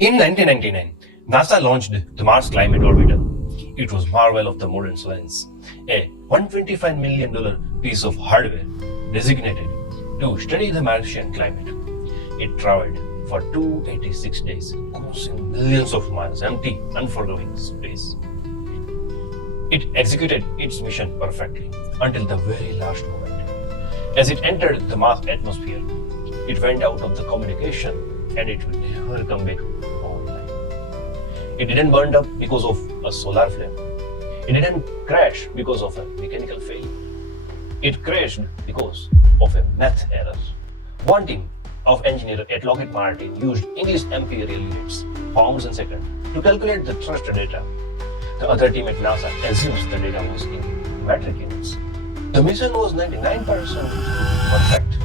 In 1999, NASA launched the Mars Climate Orbiter. It was marvel of the modern science, a $125 million piece of hardware designated to study the Martian climate. It traveled for 286 days, crossing millions of miles, empty, unforgiving space. It executed its mission perfectly until the very last moment. As it entered the Mars atmosphere, it went out of the communication and it will never come back online. It didn't burn up because of a solar flame. It didn't crash because of a mechanical failure. It crashed because of a math error. One team of engineers at Lockheed Martin used English imperial units, pounds and seconds, to calculate the thrust data. The other team at NASA assumes the data was in metric units. The mission was 99% perfect,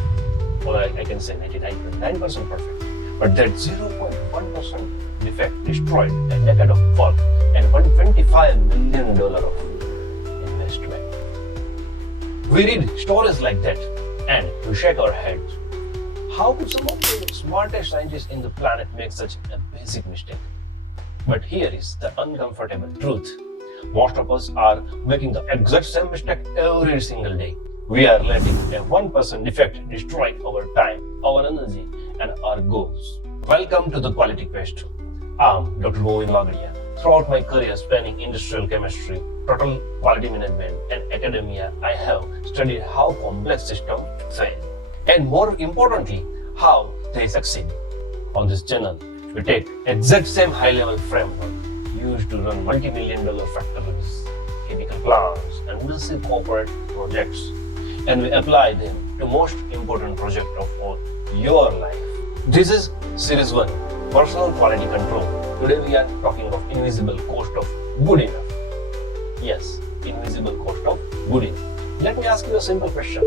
or I can say 99.9% perfect. But that 0.1% defect destroyed a decade of work and $125 million of investment. We read stories like that and we shake our heads. How could some of the smartest scientists in the planet make such a basic mistake? But here is the uncomfortable truth. Most of us are making the exact same mistake every single day. We are letting a 1% defect destroy our time, our energy, and our goals. Welcome to the Quality Quest. I'm Dr. Govind Magadia. Throughout my career spanning industrial chemistry, total quality management, and academia, I have studied how complex systems fail, and more importantly, how they succeed. On this channel, we take exact same high-level framework used to run multi-million-dollar factories, chemical plants, and massive corporate projects, and we apply them to most important project of all, your life. This is Series 1, Personal Quality Control. Today we are talking of invisible cost of good enough. Yes, invisible cost of good enough. Let me ask you a simple question.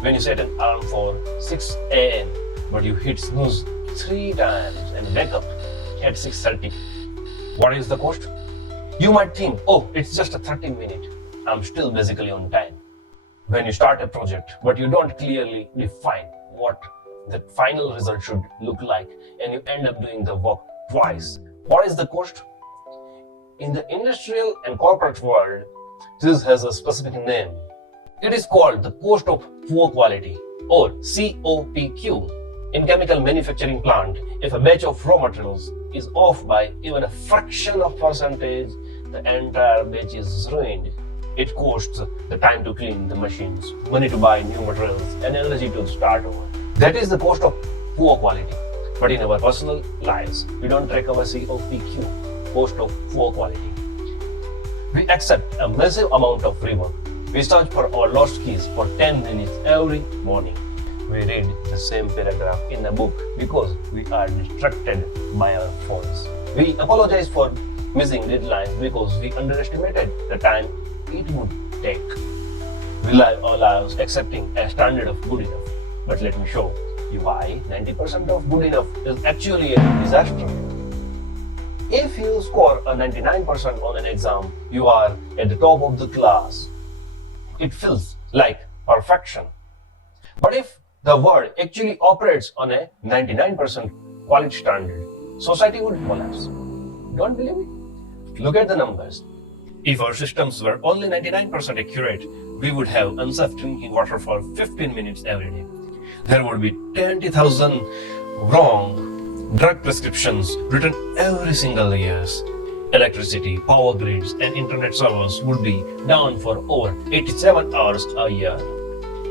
When you set an alarm for 6 a.m., but you hit snooze 3 times and wake up at 6:30, what is the cost? You might think, oh, it's just a 30-minute. I'm still basically on time. When you start a project, but you don't clearly define what the final result should look like, and you end up doing the work twice, what is the cost? In the industrial and corporate world, this has a specific name. It is called the cost of poor quality, or COPQ. In chemical manufacturing plant, if a batch of raw materials is off by even a fraction of percentage, the entire batch is ruined. It costs the time to clean the machines, money to buy new materials, and energy to start over. That is the cost of poor quality. But in our personal lives, we don't track our COPQ, cost of poor quality. We accept a massive amount of rework. We search for our lost keys for 10 minutes every morning. We read the same paragraph in a book because we are distracted by our phones. We apologize for missing deadlines because we underestimated the time it would take. We live our lives accepting a standard of good enough. But let me show you why 90% of good enough is actually a disaster. If you score a 99% on an exam, you are at the top of the class. It feels like perfection. But if the world actually operates on a 99% quality standard, society would collapse. Don't believe me? Look at the numbers. If our systems were only 99% accurate, we would have unsafe drinking water for 15 minutes every day. There would be 20,000 wrong drug prescriptions written every single year. Electricity, power grids, and internet servers would be down for over 87 hours a year.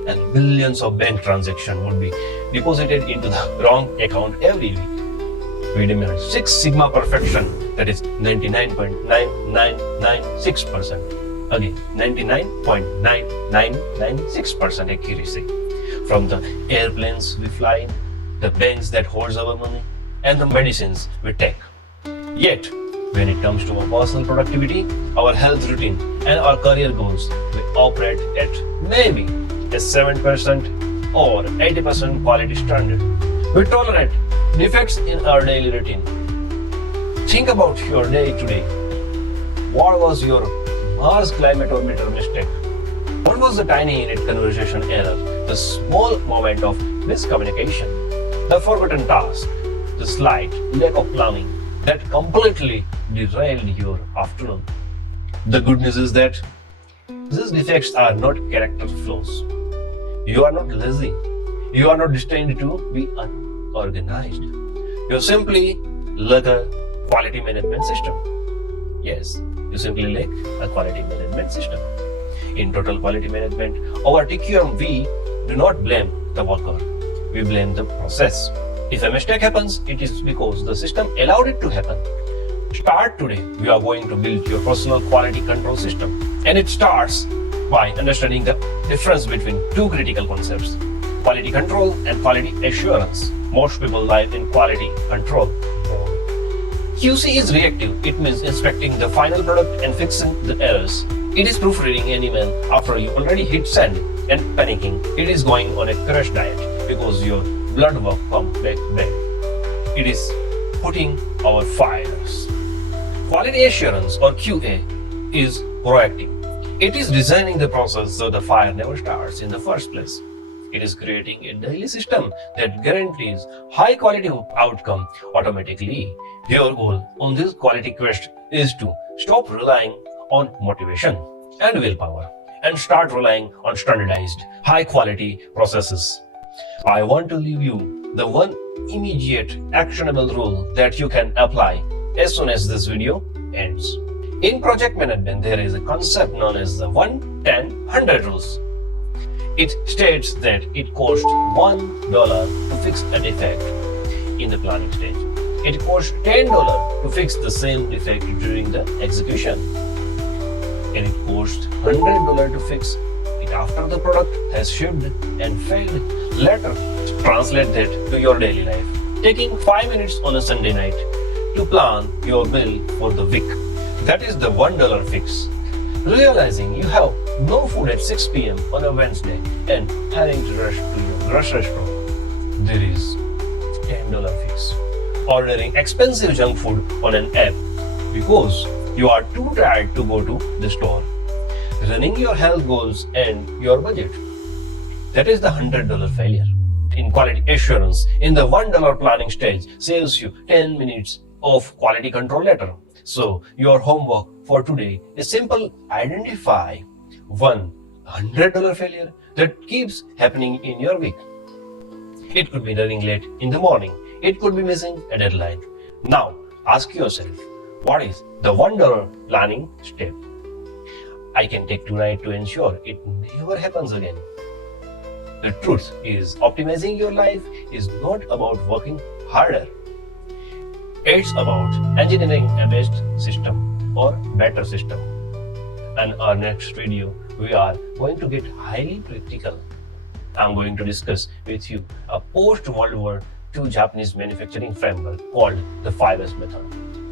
And millions of bank transactions would be deposited into the wrong account every week. We demand 6 sigma perfection, that is 99.9996%. Again, 99.9996% accuracy. From the airplanes we fly in, the banks that holds our money, and the medicines we take. Yet, when it comes to our personal productivity, our health routine, and our career goals, we operate at maybe a 7% or 80% quality standard. We tolerate defects in our daily routine. Think about your day today. What was your Mars Climate Orbiter mistake? What was the tiny unit conversation error? The small moment of miscommunication? The forgotten task? The slight lack of planning? that completely derailed your afternoon. The good news is that these defects are not character flaws. You are not lazy. You are not destined to be unorganized. You simply lack a quality management system. Yes, you simply lack a quality management system. In total quality management, our TQM, we do not blame the worker. We blame the process. If a mistake happens, it is because the system allowed it to happen. Start today. We are going to build your personal quality control system. And it starts by understanding the difference between two critical concepts: quality control and quality assurance. Most people live in quality control. QC is reactive. It means inspecting the final product and fixing the errors. It is proofreading an email after you already hit send and panicking. It is going on a crash diet because your blood work comes back bad. It is putting our fires. Quality assurance, or QA, is proactive. It is designing the process so the fire never starts in the first place. It is creating a daily system that guarantees high quality outcome automatically. Your goal on this quality quest is to stop relying on motivation and willpower and start relying on standardized high quality processes. I want to leave you the one immediate actionable rule that you can apply as soon as this video ends. In project management, there is a concept known as the 1-10-100 rules. It states that it costs $1 to fix a defect in the planning stage. It costs $10 to fix the same defect during the execution. And it costs $100 to fix it after the product has shipped and failed later. Translate that to your daily life. Taking 5 minutes on a Sunday night to plan your meal for the week. That is the $1 fix. Realizing you have no food at 6 p.m. on a Wednesday and having to rush to your grocery store. There is $10 fix. Ordering expensive junk food on an app because you are too tired to go to the store. Running your health goals and your budget. That is the $100 failure. In quality assurance, in the $1 planning stage, saves you 10 minutes of quality control later. So your homework for today is simple: identify one $100 failure that keeps happening in your week. It could be running late in the morning. It could be missing a deadline. Now ask yourself, what is the $1 planning step I can take tonight to ensure it never happens again? The truth is, optimizing your life is not about working harder. It's about engineering a best system or better system. In our next video, we are going to get highly practical. I'm going to discuss with you a post-World War II Japanese manufacturing framework called the 5S method.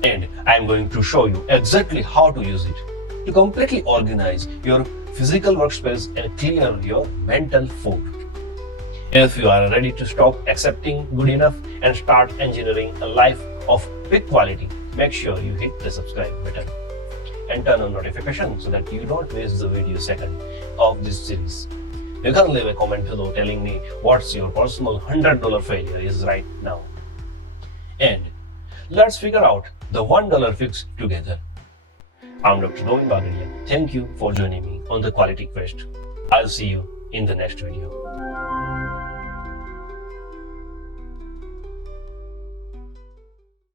And I'm going to show you exactly how to use it to completely organize your physical workspace and clear your mental fog. If you are ready to stop accepting good enough and start engineering a life of big quality, make sure you hit the subscribe button and turn on notifications so that you don't miss the video second of this series. You can leave a comment below telling me what's your personal $100 failure is right now. And let's figure out the $1 fix together. I'm Dr. Rohin Bagaria. Thank you for joining me on the Quality Quest. I'll see you in the next video.